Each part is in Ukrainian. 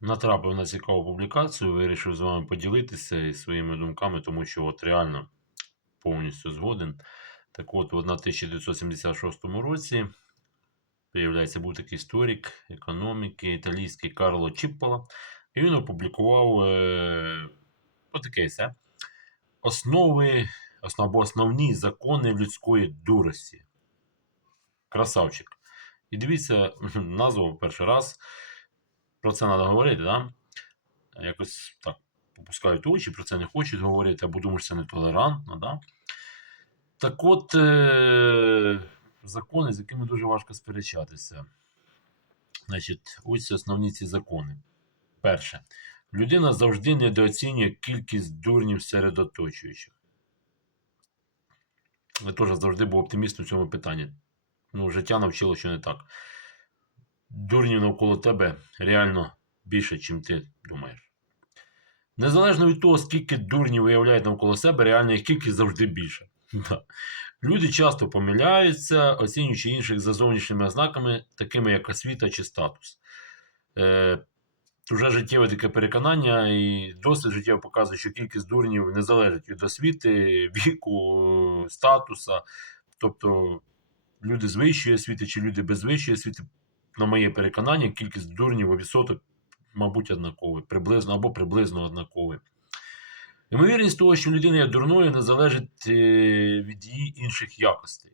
натрапив на цікаву публікацію, вирішив з вами поділитися своїми думками, тому що от реально повністю згоден. Так от, в 1976 році, виявляється, був такий історик економіки італійський Карло Чіппола, і він опублікував е, отаке все. Основи, основ, або основні закони людської дурості. Красавчик. І дивіться, назву перший раз. Про це треба говорити, да? Якось так попускають очі, про це не хочуть говорити, або думають, що це нетолерантно. Да? Так от, е- закони, з якими дуже важко сперечатися. Значить, ось основні ці закони. Перше. Людина завжди недооцінює кількість дурнів серед оточуючих. Я теж завжди був оптимістом в цьому питанні. Ну, життя навчило, що не так. Дурнів навколо тебе реально більше, чим ти думаєш. Незалежно від того, скільки дурнів виявляють навколо себе, реальна їх кількість завжди більше. Да. Люди часто помиляються, оцінюючи інших за зовнішніми ознаками, такими як освіта чи статус. Е, Уже життєве таке переконання і досвід життєво показує, що кількість дурнів не залежить від освіти, віку, статуса. Тобто люди з вищої освіти чи люди без вищої освіти, на моє переконання, кількість дурнів у відсоток, мабуть, однаковий, приблизно або приблизно однаковий. Ймовірність того, що людина є дурною, не залежить е, від її інших якостей.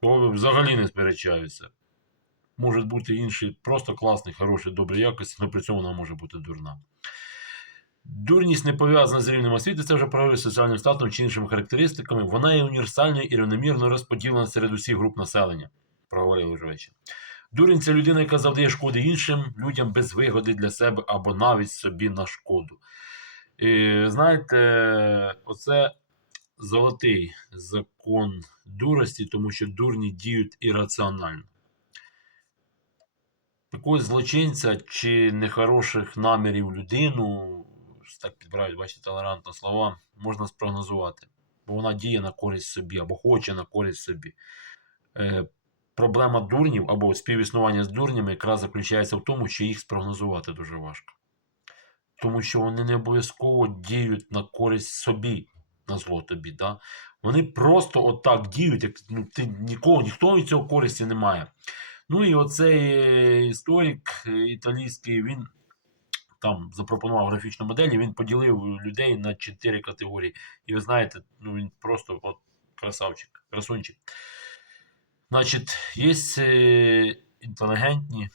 То взагалі не сперечаюся. Можуть бути інші просто класні, хороші, добрі якості, але при цьому вона може бути дурна. Дурність не пов'язана з рівнем освіти, це вже прояви соціальним статусом чи іншими характеристиками. Вона є універсальною і рівномірно розподілена серед усіх груп населення, вже вечір. Дурень це людина, яка завдає шкоди іншим людям без вигоди для себе або навіть собі на шкоду. І знаєте, оце золотий закон дурості, тому що дурні діють ірраціонально. Якогось злочинця чи нехороших намірів людину, так підбирають, бачите, толерантно слова, можна спрогнозувати. Бо вона діє на користь собі або хоче на користь собі. Проблема дурнів або співіснування з дурнями якраз заключається в тому, що їх спрогнозувати дуже важко. Тому що вони не обов'язково діють на користь собі, на зло тобі. Да? Вони просто отак діють, як ну, ти нікого, ніхто від цього користі не має. Ну і оцей е, історик е, італійський, він там запропонував графічну модель, і він поділив людей на чотири категорії. І ви знаєте, ну він просто от, красавчик, красунчик. Значить, є е, інтелігентні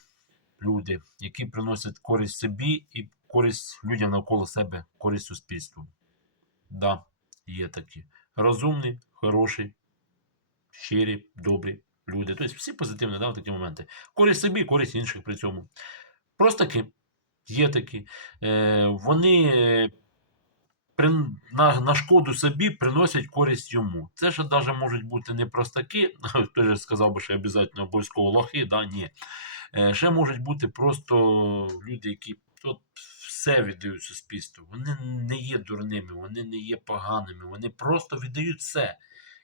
люди, які приносять користь собі і користь людям навколо себе, користь суспільству. Да, є такі. Розумні, хороші, щирі, добрі люди. Тобто всі позитивні да, в такі моменти. Користь собі, користь інших при цьому. Просто таки, є такі. Е, вони е, на, на шкоду собі приносять користь йому. Це ж навіть можуть бути не простаки, хто ж сказав би, що обов'язково обов'язково лохи, да, ні. Е, ще можуть бути просто люди, які от, все віддають суспільству. Вони не є дурними, вони не є поганими, вони просто віддають все.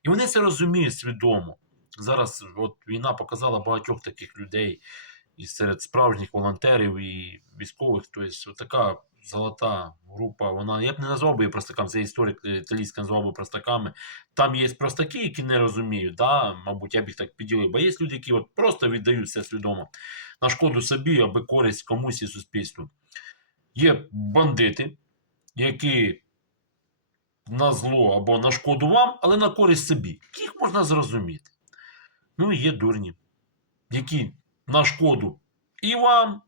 І вони це розуміють свідомо. Зараз от війна показала багатьох таких людей і серед справжніх волонтерів і військових. Тобто, така золота група. Вона я б не назвав би її простаками, це історик італійський назвав би простаками. Там є простаки, які не розуміють. Да? Мабуть, я б їх так підділив. Бо є люди, які от просто віддають все свідомо на шкоду собі, аби користь комусь і суспільству. Є бандити, які на зло або на шкоду вам, але на користь собі. Їх можна зрозуміти. Ну і є дурні, які на шкоду і вам,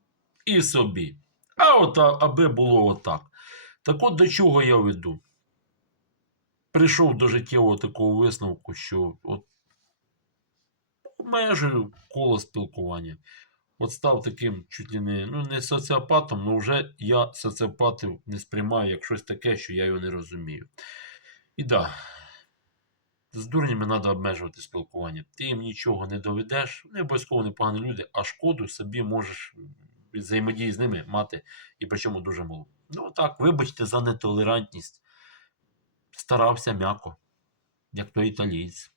і собі. А от аби було отак. Так от до чого я веду? Прийшов до життєвого такого висновку, що от обмежую коло спілкування. От став таким чуть ли не, ну, не соціопатом, але вже я соціопатів не сприймаю як щось таке, що я його не розумію. І да, з дурнями треба обмежувати спілкування. Ти їм нічого не доведеш, вони обов'язково непогані люди, а шкоду собі можеш від взаємодії з ними мати, і причому дуже мало. Ну так, вибачте за нетолерантність. Старався м'яко, як той італієць.